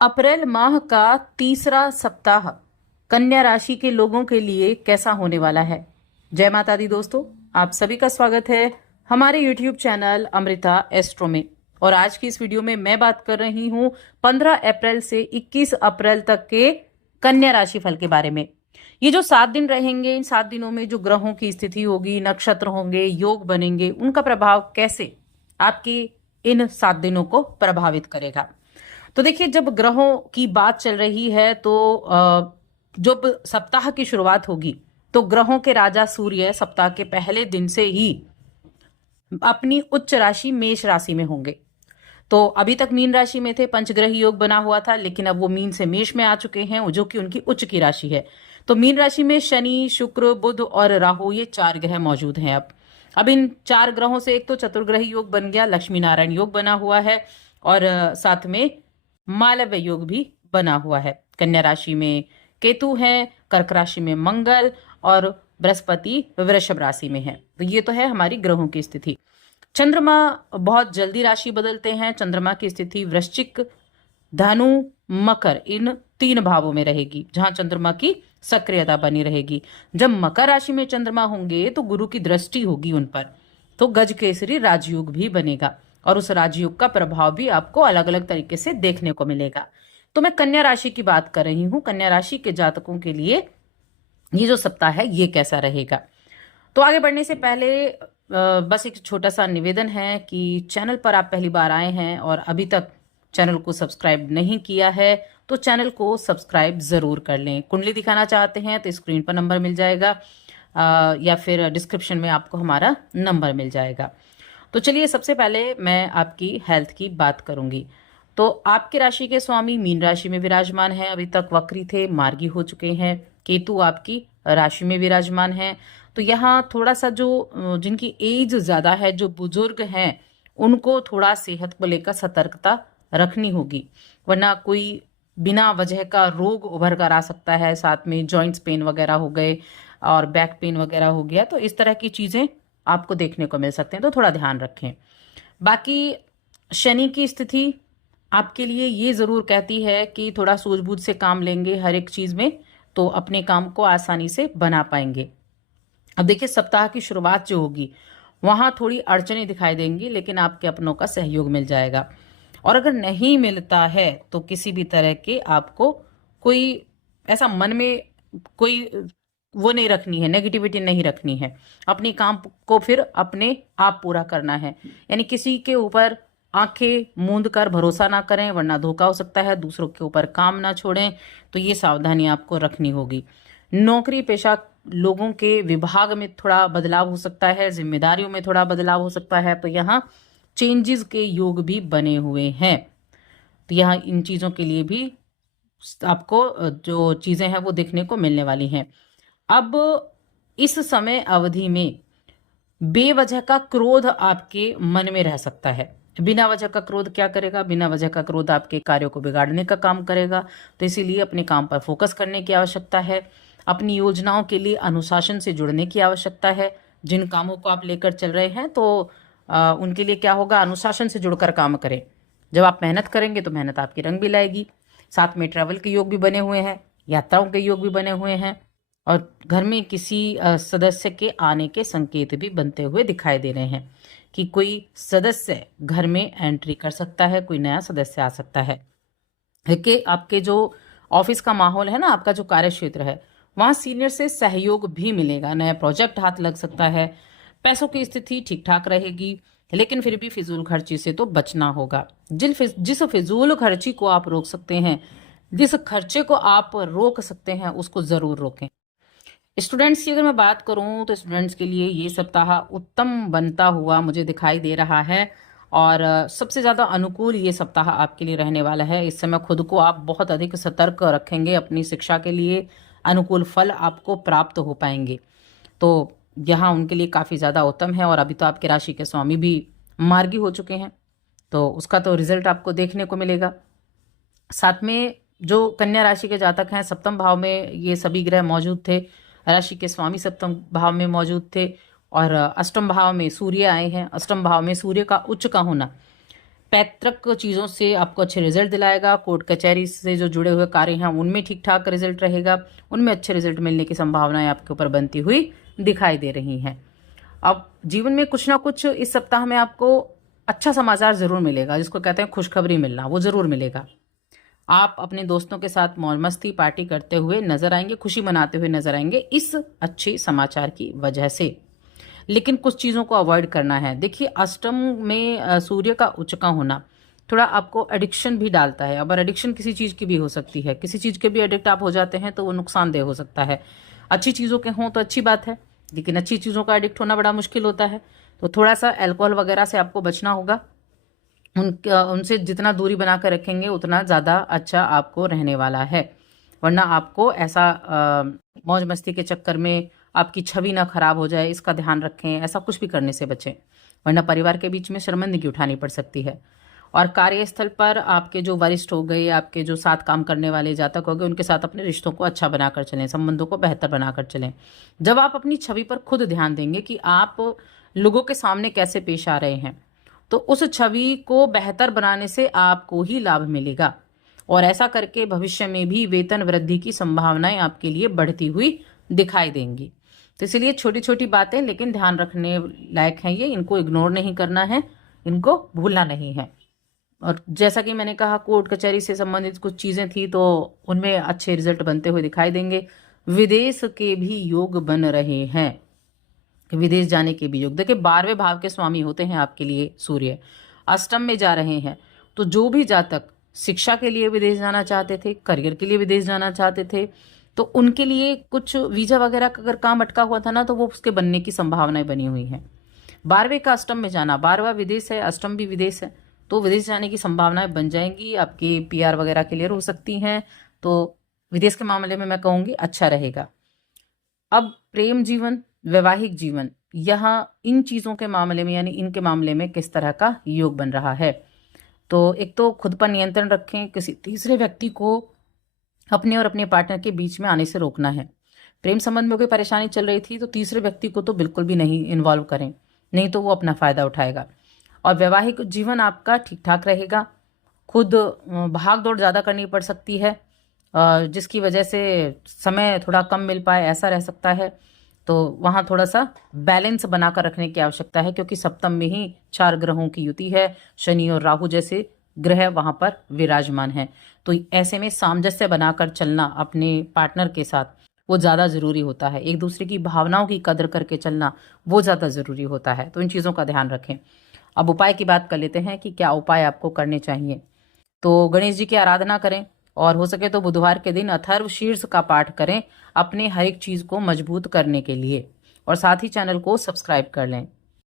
अप्रैल माह का तीसरा सप्ताह कन्या राशि के लोगों के लिए कैसा होने वाला है। जय माता दी दोस्तों, आप सभी का स्वागत है हमारे YouTube चैनल अमृता एस्ट्रो में। और आज की इस वीडियो में मैं बात कर रही हूं 15 अप्रैल से 21 अप्रैल तक के कन्या राशि फल के बारे में। ये जो 7 दिन रहेंगे, इन 7 दिनों में जो ग्रहों की स्थिति होगी, नक्षत्र होंगे, योग बनेंगे, उनका प्रभाव कैसे आपकी इन 7 दिनों को प्रभावित करेगा। तो देखिए, जब ग्रहों की बात चल रही है तो जब सप्ताह की शुरुआत होगी तो ग्रहों के राजा सूर्य सप्ताह के पहले दिन से ही अपनी उच्च राशि मेष राशि में होंगे। तो अभी तक मीन राशि में थे, पंचग्रह योग बना हुआ था, लेकिन अब वो मीन से मेष में आ चुके हैं, जो कि उनकी उच्च की राशि है। तो मीन राशि में शनि, शुक्र, बुध और राहु, ये 4 ग्रह मौजूद हैं। अब इन 4 ग्रहों से एक तो चतुर्ग्रह योग बन गया, लक्ष्मी नारायण योग बना हुआ है, और साथ में मालव्य योग भी बना हुआ है। कन्या राशि में केतु है, कर्क राशि में मंगल, और बृहस्पति वृषभ राशि में है। तो ये तो है हमारी ग्रहों की स्थिति। चंद्रमा बहुत जल्दी राशि बदलते हैं। चंद्रमा की स्थिति वृश्चिक, धनु, मकर, इन 3 भावों में रहेगी, जहां चंद्रमा की सक्रियता बनी रहेगी। जब मकर राशि में चंद्रमा होंगे तो गुरु की दृष्टि होगी उन पर, तो गज केसरी राजयोग भी बनेगा, और उस राजयोग का प्रभाव भी आपको अलग अलग तरीके से देखने को मिलेगा। तो मैं कन्या राशि की बात कर रही हूं। कन्या राशि के जातकों के लिए ये जो सप्ताह है ये कैसा रहेगा। तो आगे बढ़ने से पहले बस एक छोटा सा निवेदन है कि चैनल पर आप पहली बार आए हैं और अभी तक चैनल को सब्सक्राइब नहीं किया है तो चैनल को सब्सक्राइब जरूर कर लें। कुंडली दिखाना चाहते हैं तो स्क्रीन पर नंबर मिल जाएगा, या फिर डिस्क्रिप्शन में आपको हमारा नंबर मिल जाएगा। तो चलिए, सबसे पहले मैं आपकी हेल्थ की बात करूंगी। तो आपकी राशि के स्वामी मीन राशि में विराजमान है, अभी तक वक्री थे, मार्गी हो चुके हैं। केतु आपकी राशि में विराजमान है। तो यहाँ थोड़ा सा जो जिनकी एज ज्यादा है, जो बुजुर्ग हैं, उनको थोड़ा सेहत को लेकर सतर्कता रखनी होगी, वरना कोई बिना वजह का रोग उभर कर आ सकता है। साथ में जॉइंट्स पेन वगैरह हो गए और बैक पेन वगैरह हो गया, तो इस तरह की चीजें आपको देखने को मिल सकते हैं, तो थोड़ा ध्यान रखें। बाकी शनि की स्थिति आपके लिए ये जरूर कहती है कि थोड़ा सूझबूझ से काम लेंगे हर एक चीज में, तो अपने काम को आसानी से बना पाएंगे। अब देखिए, सप्ताह की शुरुआत जो होगी वहां थोड़ी अड़चने दिखाई देंगी, लेकिन आपके अपनों का सहयोग मिल जाएगा। और अगर नहीं मिलता है तो किसी भी तरह के आपको कोई ऐसा मन में कोई वो नहीं रखनी है, नेगेटिविटी नहीं रखनी है। अपने काम को फिर अपने आप पूरा करना है, यानी किसी के ऊपर आंखें मूंद कर भरोसा ना करें, वरना धोखा हो सकता है। दूसरों के ऊपर काम ना छोड़ें, तो ये सावधानी आपको रखनी होगी। नौकरी पेशा लोगों के विभाग में थोड़ा बदलाव हो सकता है, जिम्मेदारियों में थोड़ा बदलाव हो सकता है, तो यहाँ चेंजेस के योग भी बने हुए हैं। तो यहाँ इन चीजों के लिए भी आपको जो चीजें हैं वो देखने को मिलने वाली हैं। अब इस समय अवधि में बेवजह का क्रोध आपके मन में रह सकता है। बिना वजह का क्रोध क्या करेगा? बिना वजह का क्रोध आपके कार्यों को बिगाड़ने का काम करेगा। तो इसीलिए अपने काम पर फोकस करने की आवश्यकता है। अपनी योजनाओं के लिए अनुशासन से जुड़ने की आवश्यकता है। जिन कामों को आप लेकर चल रहे हैं तो उनके लिए क्या होगा, अनुशासन से जुड़कर काम करें। जब आप मेहनत करेंगे तो मेहनत आपकी रंग भी लाएगी। साथ में ट्रैवल के योग भी बने हुए हैं, यात्राओं के योग भी बने हुए हैं, और घर में किसी सदस्य के आने के संकेत भी बनते हुए दिखाई दे रहे हैं कि कोई सदस्य घर में एंट्री कर सकता है, कोई नया सदस्य आ सकता है। कि आपके जो ऑफिस का माहौल है ना, आपका जो कार्य क्षेत्र है, वहां सीनियर से सहयोग भी मिलेगा, नया प्रोजेक्ट हाथ लग सकता है। पैसों की स्थिति ठीक ठाक रहेगी, लेकिन फिर भी फिजूल खर्ची से तो बचना होगा। जिस फिजूल खर्ची को आप रोक सकते हैं, जिस खर्चे को आप रोक सकते हैं, उसको जरूर रोकें। स्टूडेंट्स की अगर मैं बात करूं तो स्टूडेंट्स के लिए ये सप्ताह उत्तम बनता हुआ मुझे दिखाई दे रहा है, और सबसे ज़्यादा अनुकूल ये सप्ताह आपके लिए रहने वाला है। इस समय खुद को आप बहुत अधिक सतर्क रखेंगे अपनी शिक्षा के लिए, अनुकूल फल आपको प्राप्त हो पाएंगे। तो यहाँ उनके लिए काफ़ी ज़्यादा उत्तम है। और अभी तो आपके राशि के स्वामी भी मार्गी हो चुके हैं, तो उसका तो रिजल्ट आपको देखने को मिलेगा। साथ में जो कन्या राशि के जातक हैं, सप्तम भाव में ये सभी ग्रह मौजूद थे, राशि के स्वामी सप्तम भाव में मौजूद थे, और अष्टम भाव में सूर्य आए हैं। अष्टम भाव में सूर्य का उच्च का होना पैतृक चीज़ों से आपको अच्छे रिजल्ट दिलाएगा। कोर्ट कचहरी से जो जुड़े हुए कार्य हैं उनमें ठीक ठाक रिजल्ट रहेगा, उनमें अच्छे रिजल्ट मिलने की संभावनाएं आपके ऊपर बनती हुई दिखाई दे रही हैं। अब जीवन में कुछ ना कुछ इस सप्ताह में आपको अच्छा समाचार जरूर मिलेगा, जिसको कहते हैं खुशखबरी मिलना, वो जरूर मिलेगा। आप अपने दोस्तों के साथ मौज मस्ती पार्टी करते हुए नजर आएंगे, खुशी मनाते हुए नजर आएंगे इस अच्छे समाचार की वजह से। लेकिन कुछ चीज़ों को अवॉइड करना है। देखिए, अष्टम में सूर्य का उच्च का होना थोड़ा आपको एडिक्शन भी डालता है। अब एडिक्शन किसी चीज़ की भी हो सकती है, किसी चीज़ के भी एडिक्ट आप हो जाते हैं तो वो नुकसानदेह हो सकता है। अच्छी चीज़ों के हों तो अच्छी बात है, लेकिन अच्छी चीज़ों का एडिक्ट होना बड़ा मुश्किल होता है। तो थोड़ा सा अल्कोहल वगैरह से आपको बचना होगा। उनसे जितना दूरी बना कर रखेंगे उतना ज़्यादा अच्छा आपको रहने वाला है। वरना आपको ऐसा मौज मस्ती के चक्कर में आपकी छवि ना खराब हो जाए, इसका ध्यान रखें। ऐसा कुछ भी करने से बचें, वरना परिवार के बीच में शर्मिंदगी उठानी पड़ सकती है। और कार्यस्थल पर आपके जो वरिष्ठ हो गए, आपके जो साथ काम करने वाले जातक हो गए, उनके साथ अपने रिश्तों को अच्छा बनाकर चलें, संबंधों को बेहतर बनाकर चलें। जब आप अपनी छवि पर खुद ध्यान देंगे कि आप लोगों के सामने कैसे पेश आ रहे हैं, तो उस छवि को बेहतर बनाने से आपको ही लाभ मिलेगा। और ऐसा करके भविष्य में भी वेतन वृद्धि की संभावनाएं आपके लिए बढ़ती हुई दिखाई देंगी। तो इसलिए छोटी छोटी बातें लेकिन ध्यान रखने लायक हैं ये, इनको इग्नोर नहीं करना है, इनको भूलना नहीं है। और जैसा कि मैंने कहा, कोर्ट कचहरी से संबंधित कुछ चीजें थी तो उनमें अच्छे रिजल्ट बनते हुए दिखाई देंगे। विदेश के भी योग बन रहे हैं, विदेश जाने के भी योग। देखिए, 12वें भाव के स्वामी होते हैं आपके लिए सूर्य, अष्टम में जा रहे हैं। तो जो भी जातक शिक्षा के लिए विदेश जाना चाहते थे, करियर के लिए विदेश जाना चाहते थे, तो उनके लिए कुछ वीजा वगैरह का अगर काम अटका हुआ था ना, तो वो उसके बनने की संभावनाएं बनी हुई हैं। 12वें का अष्टम में जाना, 12वां विदेश है, अष्टम भी विदेश है, तो विदेश जाने की संभावनाएं बन जाएंगी। आपकी पीआर वगैरह क्लियर हो सकती हैं। तो विदेश के मामले में मैं कहूंगी अच्छा रहेगा। अब प्रेम जीवन, वैवाहिक जीवन, यहाँ इन चीज़ों के मामले में यानी इनके मामले में किस तरह का योग बन रहा है। तो एक तो खुद पर नियंत्रण रखें, किसी तीसरे व्यक्ति को अपने और अपने पार्टनर के बीच में आने से रोकना है। प्रेम संबंध में कोई परेशानी चल रही थी तो तीसरे व्यक्ति को तो बिल्कुल भी नहीं इन्वॉल्व करें, नहीं तो वो अपना फायदा उठाएगा। और वैवाहिक जीवन आपका ठीक ठाक रहेगा। खुद भाग दौड़ ज़्यादा करनी पड़ सकती है, जिसकी वजह से समय थोड़ा कम मिल पाए, ऐसा रह सकता है। तो वहाँ थोड़ा सा बैलेंस बनाकर रखने की आवश्यकता है, क्योंकि सप्तम में ही 4 ग्रहों की युति है, शनि और राहु जैसे ग्रह वहाँ पर विराजमान हैं। तो ऐसे में सामंजस्य बनाकर चलना अपने पार्टनर के साथ वो ज़्यादा ज़रूरी होता है। एक दूसरे की भावनाओं की कदर करके चलना वो ज़्यादा ज़रूरी होता है। तो इन चीज़ों का ध्यान रखें। अब उपाय की बात कर लेते हैं कि क्या उपाय आपको करने चाहिए। तो गणेश जी की आराधना करें, और हो सके तो बुधवार के दिन अथर्व शीर्ष का पाठ करें अपने हर एक चीज़ को मजबूत करने के लिए। और साथ ही चैनल को सब्सक्राइब कर लें।